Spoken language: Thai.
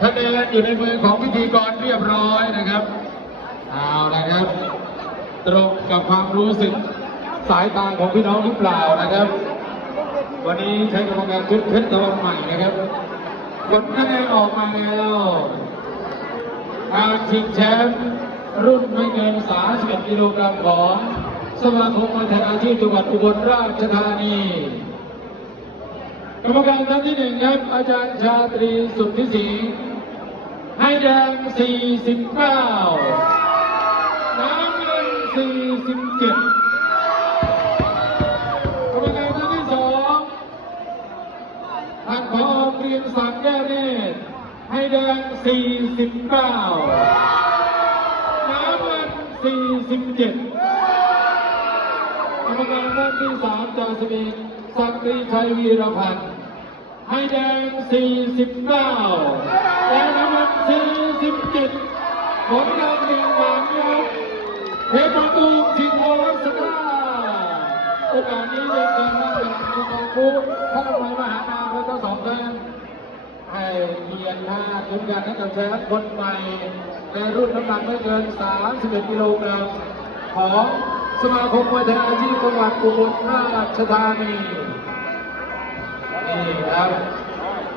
คะแนนอยู่ในมือของพิธีกรเรียบร้อยนะครับเอาละครับ ตรงกับความรู้สึกสายตาของพี่น้องหรือเปล่านะครับ วันนี้ใช้กรรมการชุดเพชรตะวันใหม่นะครับผลคะแนนออกมาแล้วการชิงแชมป์รุ่นไม่เกิน31กิโลกรัมของสมาคมมวยไทยอาชีพจังหวัดอุบลราชธานี กรรมการท่านที่หนึ่งครับอาจารย์ชาตรีสุทธิศรีให้แดง 49 น้ำเงิน 47 กรรมการท่านที่สองทานพอเกรียงศักดิ์แก้เนตรให้แดง 49 น้ำเงิน 47 กรรมการท่านที่สามจ่าสิบเอกสักดิ์ชัยวีรพันธ์ ให้แดง 49 และน้ำเงิน47ผลการแข่งขันครับเพชรประตูชิงโอลัสกาโอกาสนี้เดินทางมาจากมีการพูดท่านมวยมหานามและทั้งสองท่านให้เกียรติท่าทุนการให้กับแชมป์คนใหม่ในรุ่นน้ำหนักไม่เกิน 31 กิโลกรัมของสมาคมมวยไทยอาชีพจังหวัดอุบลราชธานี equilibrado